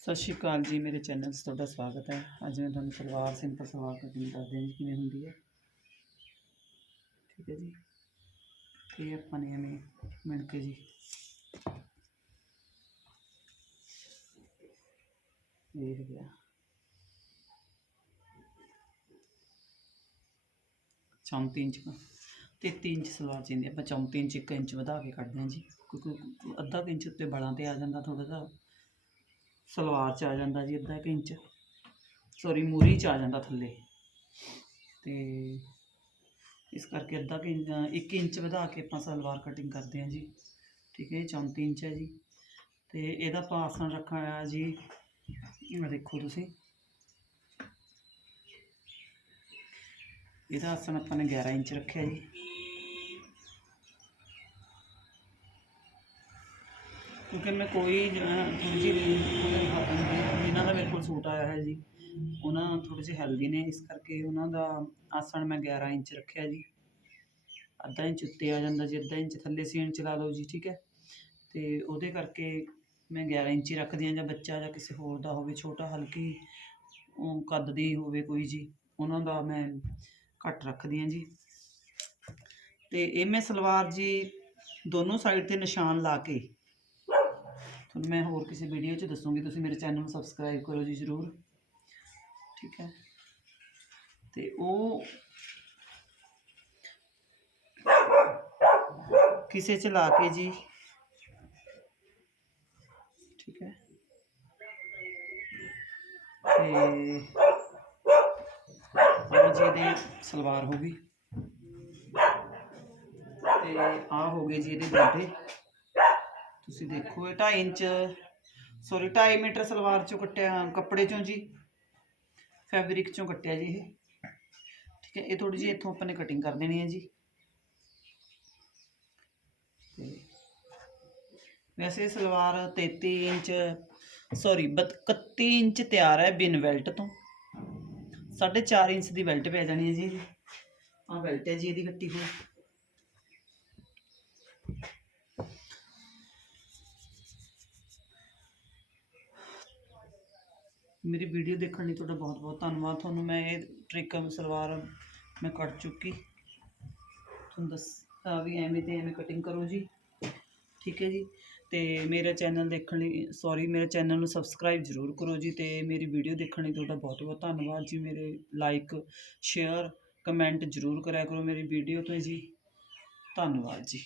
ਸਤਿ ਸ਼੍ਰੀ ਅਕਾਲ ਜੀ, ਮੇਰੇ ਚੈਨਲ 'ਤੇ ਤੁਹਾਡਾ ਸਵਾਗਤ ਹੈ। ਅੱਜ ਮੈਂ ਤੁਹਾਨੂੰ ਸਲਵਾਰ, ਸਿੰਪਲ ਸਲਵਾਰ ਕਟਿੰਗ ਦੱਸਦੇ ਹਾਂ ਜੀ ਕਿਵੇਂ ਹੁੰਦੀ ਹੈ। ਠੀਕ ਹੈ ਜੀ। ਤੇ ਆਪਾਂ ਨੇ ਐਵੇਂ ਮਿਣ ਕੇ ਜੀ ਇਹ ਗਿਆ ਚੌਂਤੀ ਇੰਚ ਦਾ। ਤੇਤੀ ਇੰਚ ਸਲਵਾਰ ਚਾਹੀਦੀ ਆਪਾਂ ਚੌਂਤੀ ਇੰਚ ਇੱਕ ਇੰਚ ਵਧਾ ਕੇ ਕੱਢਦੇ ਹਾਂ ਜੀ। ਕਿਉਂਕਿ ਅੱਧਾ ਕੁ ਇੰਚ ਉੱਤੇ ਬਲਾਂ ਤੇ ਆ ਜਾਂਦਾ ਥੋੜਾ ਜਿਹਾ। ਸਲਵਾਰ ਚ ਆ ਜਾਂਦਾ ਜੀ ਅੱਧਾ ਕੁ ਇੰਚ। ਸੌਰੀ ਮੂਰੀ ਚ ਆ ਜਾਂਦਾ ਥੱਲੇ। ਤੇ ਇਸ ਕਰਕੇ ਅੱਧਾ ਕੁ ਇੰਚ, ਇੱਕ ਇੰਚ ਵਧਾ ਕੇ ਆਪਾਂ ਸਲਵਾਰ ਕਟਿੰਗ ਕਰਦੇ ਹਾਂ ਜੀ। ਠੀਕ ਹੈ 34 ਇੰਚ ਹੈ ਜੀ। ਤੇ ਇਹਦਾ ਆਪਾਂ ਆਸਣ ਰੱਖਣਾ ਜੀ, ਇਹ ਦੇਖੋ ਤੁਸੀਂ। ਇਹਦਾ ਆਸਣ ਆਪਾਂ ਨੇ 11 ਇੰਚ ਰੱਖਿਆ ਜੀ। ਕਿਉਂਕਿ ਮੈਂ ਕੋਈ ਥੋੜੀ ਜਿਹੀ ਜਿਨ੍ਹਾਂ ਦਾ ਮੇਰੇ ਕੋਲ ਸੂਟ ਆਇਆ ਹੈ ਜੀ, ਉਹਨਾਂ ਥੋੜ੍ਹੇ ਜਿਹੇ ਹੈਲਦੀ ਨੇ, ਇਸ ਕਰਕੇ ਉਹਨਾਂ ਦਾ ਆਸਣ ਮੈਂ 11 ਇੰਚ ਰੱਖਿਆ ਜੀ। ਅੱਧਾ ਇੰਚ ਉੱਤੇ ਆ ਜਾਂਦਾ ਜੀ, ਅੱਧਾ ਇੰਚ ਥੱਲੇ ਸੀਣ ਚਲਾ ਲਓ ਜੀ, ਠੀਕ ਹੈ। ਤੇ ਉਹਦੇ ਕਰਕੇ ਮੈਂ 11 ਇੰਚ ਹੀ ਰੱਖਦੀ ਹਾਂ ਜਾਂ ਬੱਚਾ ਜਾਂ ਕਿਸੇ ਹੋਰ ਦਾ ਹੋਵੇ, ਛੋਟਾ, ਹਲਕੀ, ਉਹ ਕੱਦ ਦੀ ਹੋਵੇ ਕੋਈ ਜੀ, ਉਹਨਾਂ ਦਾ ਮੈਂ ਘੱਟ ਰੱਖਦੀ ਹਾਂ ਜੀ। ਤੇ ਇਹ ਮੈਂ ਸਲਵਾਰ ਜੀ ਦੋਨੋਂ ਸਾਈਡ ਤੇ ਨਿਸ਼ਾਨ ਲਾ ਕੇ ਤੁਹਾਨੂੰ ਮੈਂ ਹੋਰ ਕਿਸੇ ਵੀਡੀਓ 'ਚ ਦੱਸੂਗੀ, ਤੁਸੀਂ ਮੇਰੇ ਚੈਨਲ ਨੂੰ ਸਬਸਕ੍ਰਾਈਬ ਕਰੋ ਜੀ ਜ਼ਰੂਰ। ਠੀਕ ਹੈ? ਤੇ ਉਹ ਕਿਸੇ 'ਚ ਲਾ ਕੇ ਜੀ। ਠੀਕ ਹੈ? ਤੇ ਆਹ ਜੀ ਇਹਦੀ ਸਲਵਾਰ ਹੋ ਗਈ। ਤੇ ਆਹ ਹੋ ਗਏ ਜੀ ਇਹਦੇ ਗੋਡੇ। ਤੁਸੀਂ ਦੇਖੋ ਇਹ 2.5 ਇੰਚ ਸੌਰੀ 2.5 ਮੀਟਰ ਸਲਵਾਰ ਚੋਂ ਕੱਟਿਆ, ਕੱਪੜੇ ਚੋਂ ਜੀ ਫੈਬਰਿਕ ਚੋਂ ਕੱਟਿਆ ਜੀ ਇਹ। ਠੀਕ ਹੈ, ਇਹ ਥੋੜੀ ਜਿਹੀ ਇੱਥੋਂ ਆਪਾਂ ਨੇ ਕਟਿੰਗ ਕਰ ਦੇਣੀ ਹੈ ਜੀ। ਤੇ ਵੈਸੇ ਸਲਵਾਰ 33 ਇੰਚ ਸੌਰੀ 31 ਇੰਚ ਤਿਆਰ ਹੈ ਬਿਨ ਬੈਲਟ ਤੋਂ। 4.5 ਇੰਚ ਦੀ ਬੈਲਟ ਪੈ ਜਾਣੀ ਹੈ ਜੀ ਆਹ ਬੈਲਟ ਹੈ ਜੀ ਇਹਦੀ ਕੱਟੀ ਹੋਈ। ਮੇਰੀ ਵੀਡੀਓ ਦੇਖਣ ਲਈ ਤੁਹਾਡਾ ਬਹੁਤ ਬਹੁਤ ਧੰਨਵਾਦ। ਤੁਹਾਨੂੰ ਮੈਂ ਇਹ ਟ੍ਰਿਕ ਸਲਵਾਰ ਮੈਂ ਕੱਟ ਚੁੱਕੀ। ਤੁਹਾਨੂੰ ਦੱਸਿਆ ਵੀ ਐਵੇਂ ਤੇ ਐਵੇਂ ਕਟਿੰਗ ਕਰੋ ਜੀ। ਠੀਕ ਹੈ ਜੀ? ਤੇ ਮੇਰਾ ਚੈਨਲ ਦੇਖਣ ਲਈ ਸੌਰੀ ਮੇਰੇ ਚੈਨਲ ਨੂੰ ਸਬਸਕ੍ਰਾਈਬ ਜ਼ਰੂਰ ਕਰੋ ਜੀ ਤੇ ਮੇਰੀ ਵੀਡੀਓ ਦੇਖਣ ਲਈ ਤੁਹਾਡਾ ਬਹੁਤ ਬਹੁਤ ਧੰਨਵਾਦ ਜੀ। ਮੇਰੇ ਲਾਈਕ ਸ਼ੇਅਰ ਕਮੈਂਟ ਜ਼ਰੂਰ ਕਰਿਆ ਕਰੋ ਮੇਰੀ ਵੀਡੀਓ ਤੋਂ ਜੀ। ਧੰਨਵਾਦ ਜੀ।